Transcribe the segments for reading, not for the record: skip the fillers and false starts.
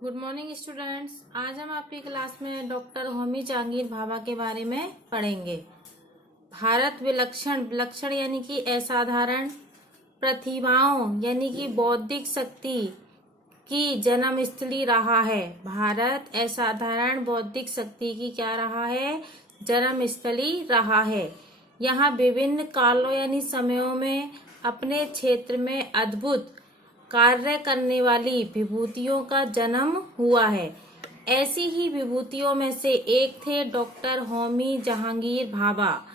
Good morning students. आज हम आपकी क्लास में डॉक्टर होमी जहांगीर भाभा के बारे में पढ़ेंगे। भारत विलक्षण, विलक्षण यानी कि असाधारण, प्रतिभाओं यानी कि बौद्धिक शक्ति की जन्मस्थली रहा है। भारत असाधारण बौद्धिक शक्ति की क्या रहा है? जन्मस्थली रहा है। यहाँ विभिन्न कालों यानी समयों में अपने क्षेत्र में अद्भुत कार्य करने वाली विभूतियों का जन्म हुआ है। ऐसी ही विभूतियों में से एक थे डॉक्टर होमी जहांगीर भाभा।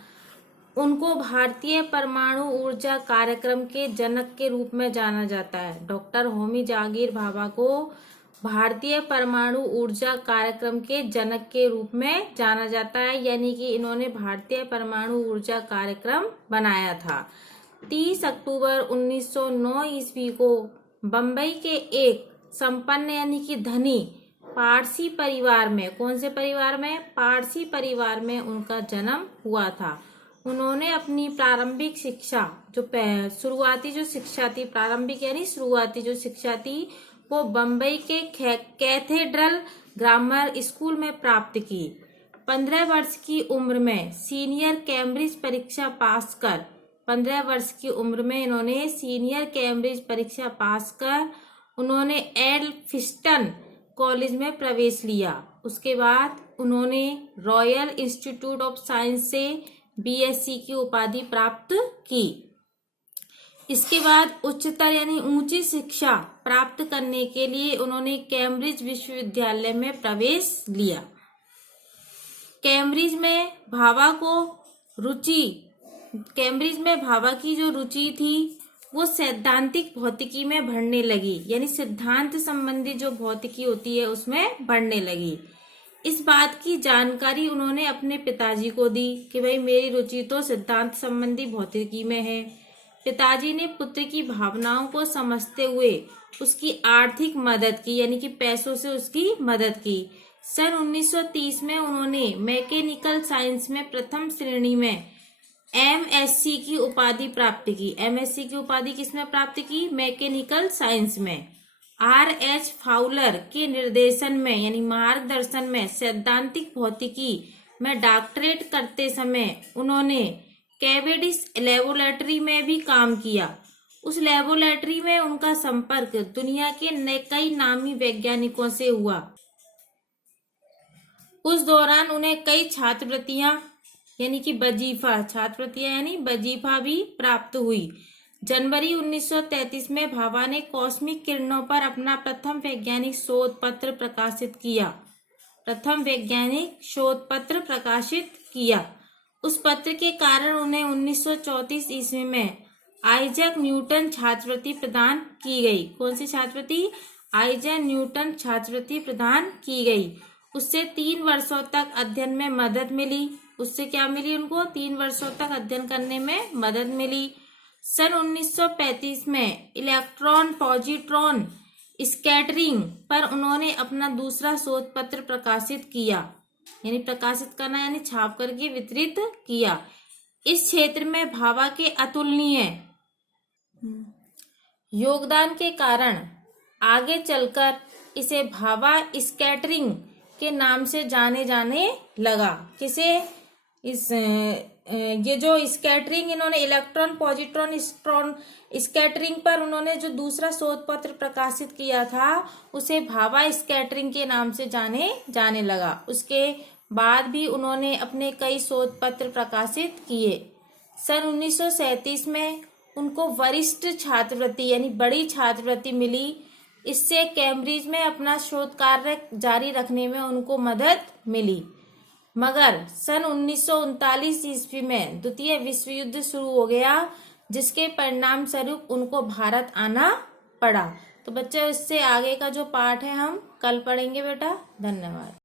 उनको भारतीय परमाणु ऊर्जा कार्यक्रम के जनक के रूप में जाना जाता है। डॉक्टर होमी जहांगीर भाभा को भारतीय परमाणु ऊर्जा कार्यक्रम के जनक के रूप में जाना जाता है, यानी कि इन्होंने भारतीय परमाणु ऊर्जा कार्यक्रम बनाया था। 30 अक्टूबर 1909 ईस्वी को बम्बई के एक संपन्न यानी कि धनी पारसी परिवार में, कौन से परिवार में? पारसी परिवार में उनका जन्म हुआ था। उन्होंने अपनी प्रारंभिक शिक्षा, जो शुरुआती जो शिक्षा थी, प्रारंभिक यानी शुरुआती जो शिक्षा थी, वो बम्बई के कैथेड्रल ग्रामर स्कूल में प्राप्त की। 15 वर्ष की उम्र में सीनियर कैम्ब्रिज परीक्षा पास कर 15 वर्ष की उम्र में इन्होंने सीनियर कैम्ब्रिज परीक्षा पास कर उन्होंने एल्फिस्टन कॉलेज में प्रवेश लिया। उसके बाद उन्होंने रॉयल इंस्टीट्यूट ऑफ साइंस से बीएससी की उपाधि प्राप्त की। इसके बाद उच्चतर यानी ऊंची शिक्षा प्राप्त करने के लिए उन्होंने कैम्ब्रिज विश्वविद्यालय में प्रवेश लिया। कैम्ब्रिज में भाभा की जो रुचि थी वो सैद्धांतिक भौतिकी में बढ़ने लगी, यानी सिद्धांत संबंधी जो भौतिकी होती है उसमें बढ़ने लगी। इस बात की जानकारी उन्होंने अपने पिताजी को दी कि भाई मेरी रुचि तो सिद्धांत संबंधी भौतिकी में है। पिताजी ने पुत्र की भावनाओं को समझते हुए उसकी आर्थिक मदद की, यानी कि पैसों से उसकी मदद की। सन 1930 में उन्होंने मैकेनिकल साइंस में प्रथम श्रेणी में एमएससी की उपाधि प्राप्त की। एमएससी की उपाधि किसमें प्राप्त की? मैकेनिकल साइंस में। आर.एच. फाउलर के निर्देशन में यानी मार्गदर्शन में सैद्धांतिक भौतिकी में डॉक्टरेट करते समय उन्होंने कैवेडिश लेबोरेटरी में भी काम किया। उस लेबोरेटरी में उनका संपर्क दुनिया के कई नामी वैज्ञानिकों से हुआ। उस दौरान उन्हें कई छात्रवृत्तियां यानी कि वजीफा भी प्राप्त हुई। जनवरी 1933 में भाभा ने कॉस्मिक किरणों पर अपना प्रथम वैज्ञानिक शोध पत्र प्रकाशित किया। उस पत्र के कारण उन्हें 1934 ईस्वी में आइजैक न्यूटन छात्रवृत्ति प्रदान की गई। कौन सी छात्रवृत्ति? आइजैक न्यूटन छात्रवृत्ति प्रदान की गई। उससे 3 वर्षों तक अध्ययन में मदद मिली। उससे क्या मिली उनको? 3 वर्षों तक अध्ययन करने में मदद मिली। सन 1935 में इलेक्ट्रॉन पॉजिट्रॉन स्कैटरिंग पर उन्होंने अपना दूसरा शोध पत्र प्रकाशित किया, यानी प्रकाशित करना यानी छाप करके वितरित किया। इस क्षेत्र में भाभा के अतुलनीय योगदान के कारण आगे चलकर इसे भाभा स्कैटरिंग के नाम से जाने लगा। किसे? ये जो स्कैटरिंग इन्होंने इलेक्ट्रॉन पॉजिट्रॉन स्कैटरिंग पर उन्होंने जो दूसरा शोध पत्र प्रकाशित किया था उसे भाभा स्कैटरिंग के नाम से जाने लगा। उसके बाद भी उन्होंने अपने कई शोध पत्र प्रकाशित किए। सन 1937 में उनको वरिष्ठ छात्रवृत्ति यानी बड़ी छात्रवृत्ति मिली। इससे कैम्ब्रिज में अपना शोध कार्य जारी रखने में उनको मदद मिली। मगर सन 1939 ईस्वी में द्वितीय विश्व युद्ध शुरू हो गया, जिसके परिणाम स्वरूप उनको भारत आना पड़ा। तो बच्चे इससे आगे का जो पाठ है हम कल पढ़ेंगे बेटा। धन्यवाद।